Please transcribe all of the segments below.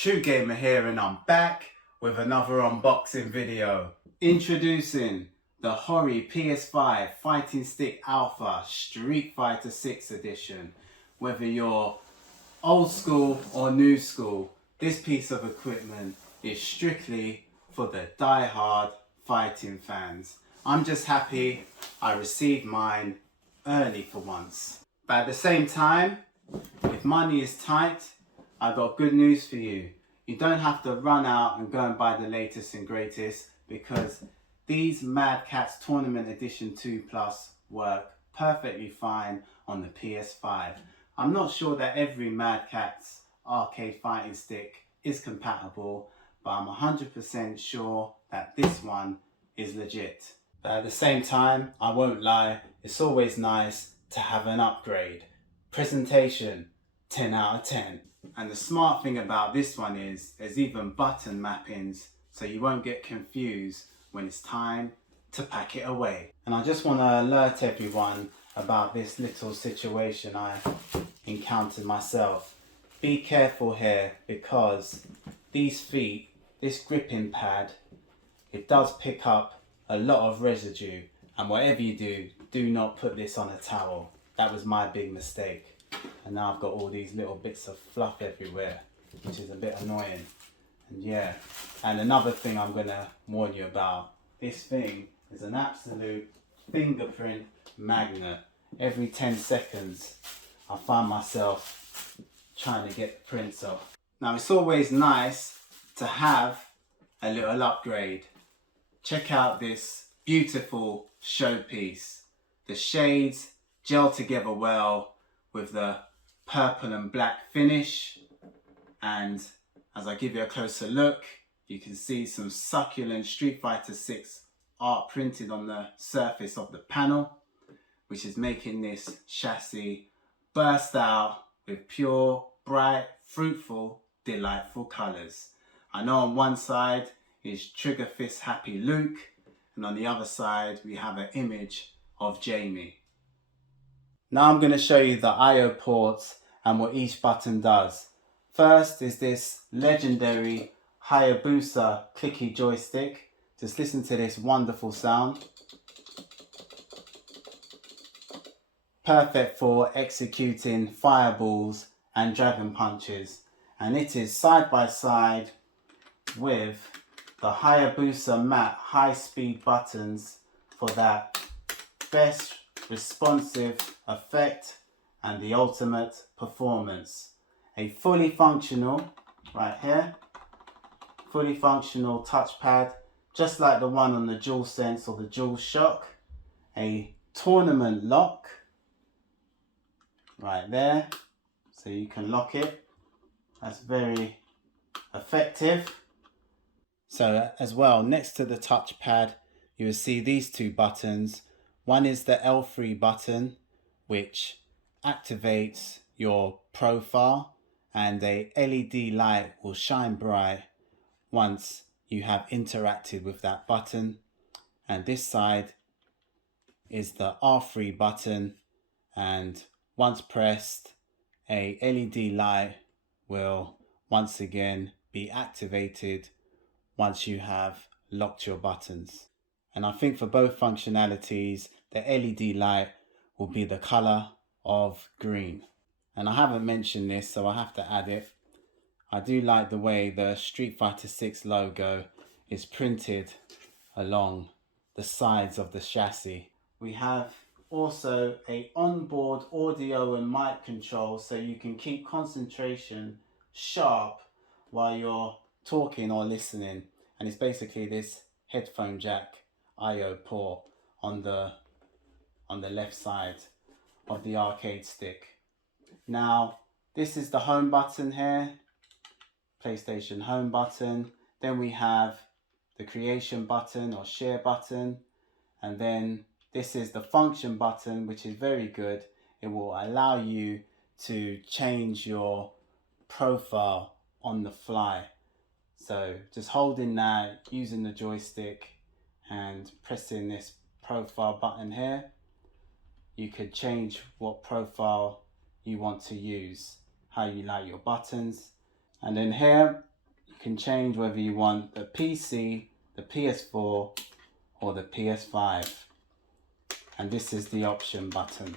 True Gamer here, and I'm back with another unboxing video. Introducing the Hori PS5 Fighting Stick Alpha Street Fighter 6 edition. Whether you're old school or new school, this piece of equipment is strictly for the die-hard fighting fans. I'm just happy I received mine early for once. But at the same time, if money is tight, I got good news for you. You don't have to run out and go and buy the latest and greatest, because these Mad Catz Tournament Edition 2 Plus work perfectly fine on the PS5. I'm not sure that every Mad Catz arcade fighting stick is compatible, but I'm 100% sure that this one is legit. But at the same time, I won't lie, it's always nice to have an upgrade. Presentation, 10 out of 10. And the smart thing about this one is there's even button mappings, so you won't get confused when it's time to pack it away. And I just want to alert everyone about this little situation I encountered myself. Be careful here, because these feet, this gripping pad, it does pick up a lot of residue, and whatever you do, do not put this on a towel. That was my big mistake. And now I've got all these little bits of fluff everywhere, which is a bit annoying. And yeah, and another thing I'm gonna warn you about, this thing is an absolute fingerprint magnet. Every 10 seconds I find myself trying to get the prints off. Now it's always nice to have a little upgrade. Check out this beautiful showpiece. The shades gel together well with the purple and black finish, and as I give you a closer look, you can see some succulent Street Fighter 6 art printed on the surface of the panel, which is making this chassis burst out with pure, bright, fruitful, delightful colours. I know on one side is Trigger Fist Happy Luke, and on the other side we have an image of Jamie. Now I'm going to show you the I/O ports and what each button does. First is this legendary Hayabusa clicky joystick. Just listen to this wonderful sound. Perfect for executing fireballs and dragon punches. And it is side by side with the Hayabusa matte high speed buttons for that best responsive effect and the ultimate performance. A fully functional, right here, fully functional touchpad, just like the one on the DualSense or the DualShock. A tournament lock, right there, so you can lock it. That's very effective. So as well, next to the touchpad, you will see these two buttons. One is the L3 button, which activates your profile, and a LED light will shine bright once you have interacted with that button. And this side is the R3 button, and once pressed, a LED light will once again be activated once you have locked your buttons. And I think for both functionalities, the LED light will be the color of green. And I haven't mentioned this, so I have to add it. I do like the way the Street Fighter 6 logo is printed along the sides of the chassis. We have also a onboard audio and mic control, so you can keep concentration sharp while you're talking or listening. And it's basically this headphone jack I/O port on the left side of the arcade stick. Now this is the home button here, PlayStation home button. Then we have the creation button or share button, and then this is the function button, which is very good. It will allow you to change your profile on the fly. So just holding that, using the joystick and pressing this profile button here, you could change what profile you want to use, how you like your buttons. And then here You can change whether you want the PC, the PS4 or the PS5. And this is the option button.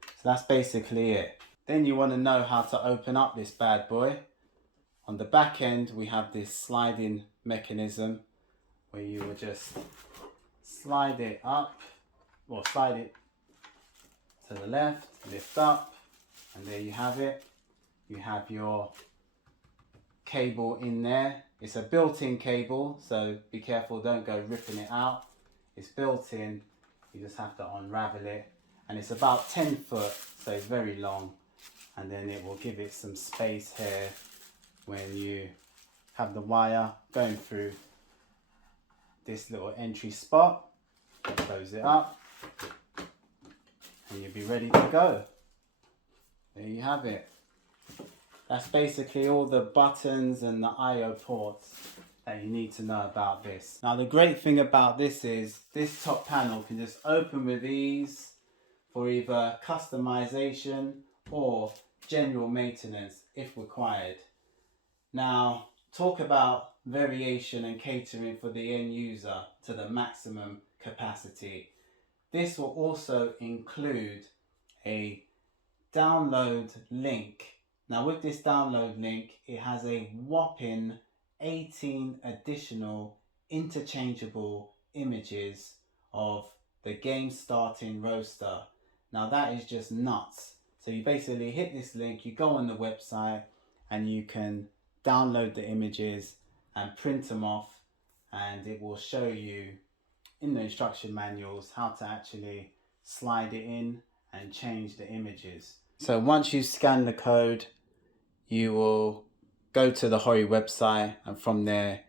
So that's basically it. Then you want to know how to open up this bad boy. On the back end we have this sliding mechanism where you will just slide it up, or slide it to the left, lift up, and there you have it. You have your cable in there. It's a built-in cable, so be careful, don't go ripping it out. It's built in, you just have to unravel it, and it's about 10 foot, so it's very long, and then it will give it some space here when you have the wire going through this little entry spot. Close it up and you'll be ready to go. There you have it. That's basically all the buttons and the I/O ports that you need to know about this. Now the great thing about this is this top panel can just open with ease for either customization or general maintenance if required. Now talk about variation and catering for the end user to the maximum capacity. This will also include a download link. Now with this download link, it has a whopping 18 additional interchangeable images of the game starting roster. Now that is just nuts. So you basically hit this link, you go on the website and you can download the images and print them off, and it will show you in the instruction manuals how to actually slide it in and change the images. So once you scan the code, you will go to the Hori website, and from there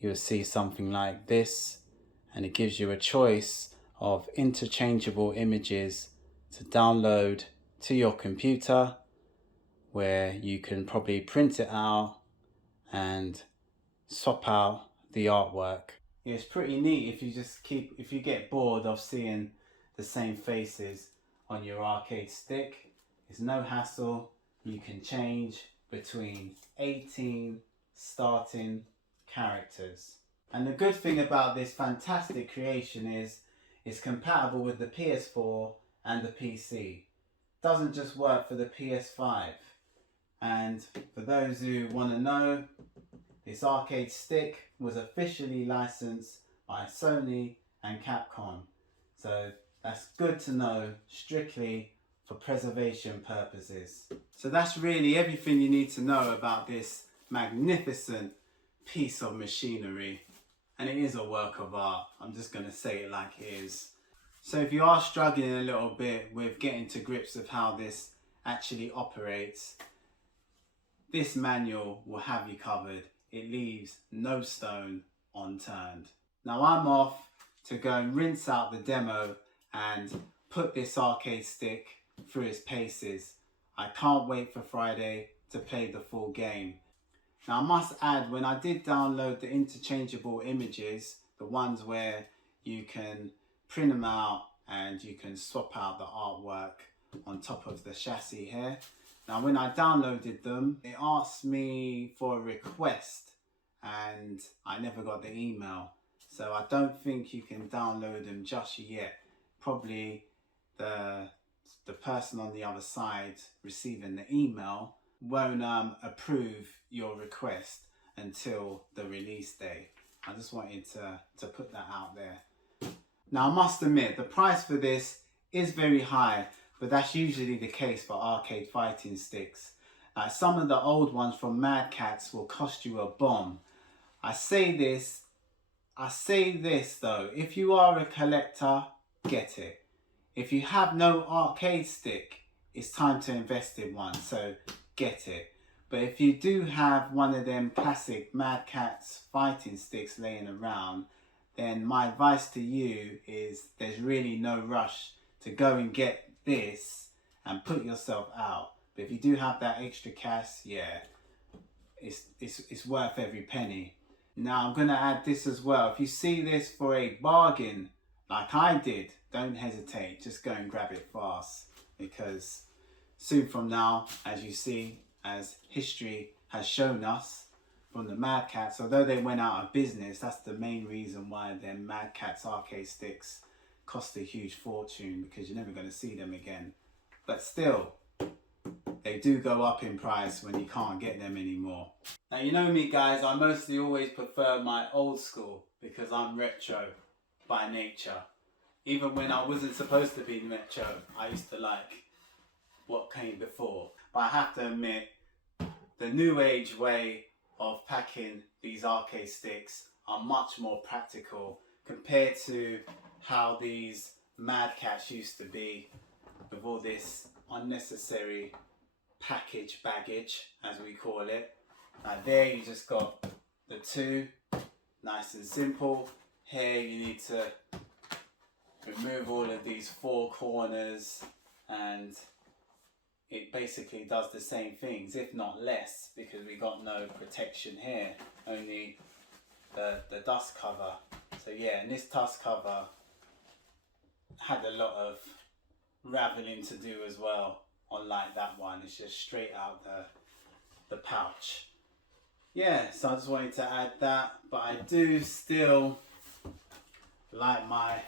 you'll see something like this, and it gives you a choice of interchangeable images to download to your computer, where you can probably print it out and swap out the artwork. It's pretty neat if you get bored of seeing the same faces on your arcade stick. It's no hassle. You can change between 18 starting characters. And the good thing about this fantastic creation is it's compatible with the PS4 and the PC. Doesn't just work for the PS5. And for those who want to know, this arcade stick was officially licensed by Sony and Capcom. So that's good to know, strictly for preservation purposes. So that's really everything you need to know about this magnificent piece of machinery. And it is a work of art. I'm just going to say it like it is. So if you are struggling a little bit with getting to grips with how this actually operates, this manual will have you covered. It leaves no stone unturned. Now I'm off to go and rinse out the demo and put this arcade stick through its paces. I can't wait for Friday to play the full game. Now I must add, when I did download the interchangeable images, the ones where you can print them out and you can swap out the artwork on top of the chassis here. Now when I downloaded them, it asked me for a request and I never got the email. So I don't think you can download them just yet. Probably the person on the other side receiving the email won't approve your request until the release day. I just wanted to put that out there. Now I must admit, the price for this is very high, but that's usually the case for arcade fighting sticks. Like some of the old ones from Mad Catz will cost you a bomb. I say this though, if you are a collector, get it. If you have no arcade stick, it's time to invest in one, so get it. But if you do have one of them classic Mad Catz fighting sticks laying around, then my advice to you is there's really no rush to go and get this and put yourself out. But if you do have that extra cash, yeah, it's worth every penny. Now I'm going to add this as well. If you see this for a bargain, like I did, don't hesitate. Just go and grab it fast, because soon from now, as you see, as history has shown us, from the Mad Catz. Although they went out of business, that's the main reason why their Mad Catz arcade sticks cost a huge fortune, because you're never going to see them again. But still, they do go up in price when you can't get them anymore. Now, you know me guys, I mostly always prefer my old school because I'm retro by nature. Even when I wasn't supposed to be retro, I used to like what came before. But I have to admit, the new age way of packing these arcade sticks are much more practical compared to how these Mad Catz used to be, with all this unnecessary package baggage, as we call it. Now there you just got the two, nice and simple. Here you need to remove all of these four corners, and it basically does the same things, if not less, because we got no protection here, only the dust cover. So yeah, and this dust cover had a lot of raveling to do as well, unlike that one. It's just straight out the pouch. Yeah, so I just wanted to add that, but I do still like my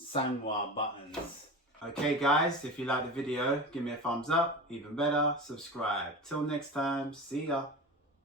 Sanwa buttons. Okay guys, if you like the video, give me a thumbs up. Even better, subscribe. Till next time, see ya.